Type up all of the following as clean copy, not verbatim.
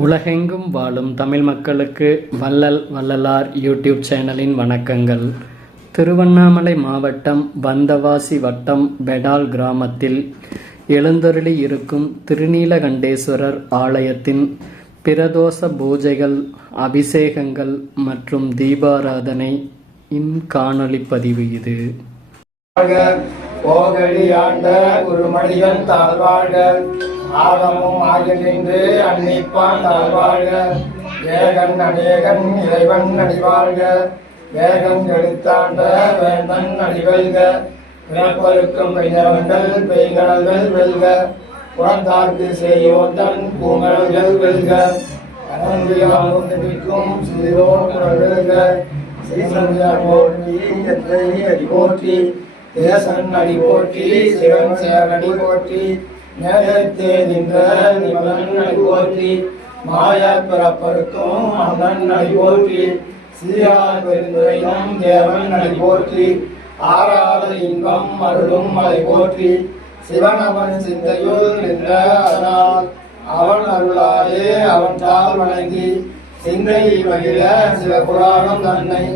உலகெங்கும் வாழும் தமிழ் மக்களுக்கு வள்ளல் வள்ளலார் யூடியூப் சேனலின் வணக்கங்கள். திருவண்ணாமலை மாவட்டம் வந்தவாசி வட்டம் பெடால் கிராமத்தில் எழுந்தருளி இருக்கும் திருநீலகண்டேஸ்வரர் ஆலயத்தின் பிரதோஷ பூஜைகள், அபிஷேகங்கள் மற்றும் தீபாராதனை காணொளி பதிவு இது. போகடி ஆண்ட குருமணிகள் தாழ்வாழ்க, ஆகமும் ஆகி நின்று அன்னிப்பான் தாழ்வாழ்க. ஏகன் அநேகன் இறைவன் அடிவாழ்க, வேகன் எடுத்தாண்ட வேந்தன் அடிவெல்க. பிறப்பருக்கும் பெய்தவங்கள் பெய்கடல்கள் வெல்க, புறந்தார்க்கு செய்யோந்தன் பூங்கடல்கள் வெல்க. அனந்தியாகும் சிறியோன் வெல்க, சீசந்தியா போற்றி எத்தை அடி போற்றி, தேசன் அடி போற்றி, சிவன் சேரடி போற்றி, நேரத்தே நின்ற நிமலன் அடி போற்றி, மாய பிறப்பருக்கும் அண்ணன் அடி போற்றி, சீரார் பெருந்துரையும் தேவன் அடி போற்றி, ஆறாத இன்பம் அருளும் அலை போற்றி. சிவன் அவன் சிந்தையுள் நின்ற அதனால், அவன் அருளாலே அவன் தாள் வணங்கி, சிந்தை மகிழ சில புராணம் தன்னை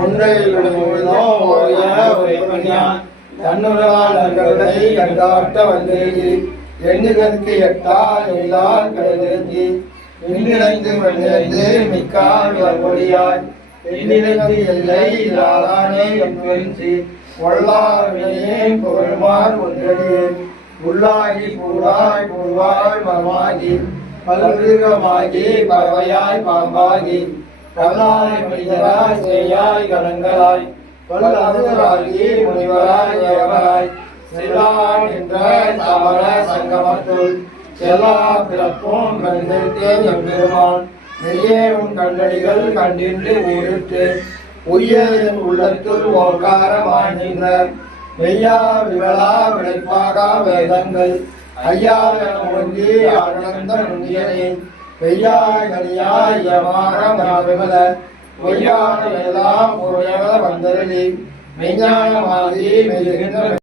ஒன்றை விடுதோ ஓய ஒரேமணியான் தன்னுடலால் நண்பர்களை கண்டாட்ட வந்தேகி, எண்ணுதற்கு எட்டால் எல்லாம் கடலிறங்கி, எண்ணிறைந்து வெள்ளிறைந்து மிக்கால் கொடியாய், எண்ணிறைந்து எல்லை இல்லாதானே என்பி கொள்ளாவினையே புகழ்மார் ஒன்றடியேன். உள்ளாகி பூராய் பூர்வாய் மரமாகி, பல்விருகமாகி பறவையாய் பாம்பாகி, கல்லாய் மனிதராய் செய்யாய் கணங்களாய், பல்லதுராகி முனிவராய் ஏவராய், செல்லான் என்ற தாமர சங்கமத்துள் எல்லா பிறப்பும் கண்டிருத்தே எம்பெருமான். மெய்யே உன் கண்டடிகள் கண்டின்று ஊரிட்டு, உய்ய என் உள்ளத்துள் ஓங்காரமாய் நின்ற, மெய்யா விவலா விளைப்பாக வேதங்கள் ஐயா என ஒன்றி ஆனந்த நுண்ணியனே. வெய்யாய் கனியாய் யமாரமல, பொய்யான எல்லாம் பொய்யவ வந்தருளி, மெய்ஞானமாகி மெய்கின்ற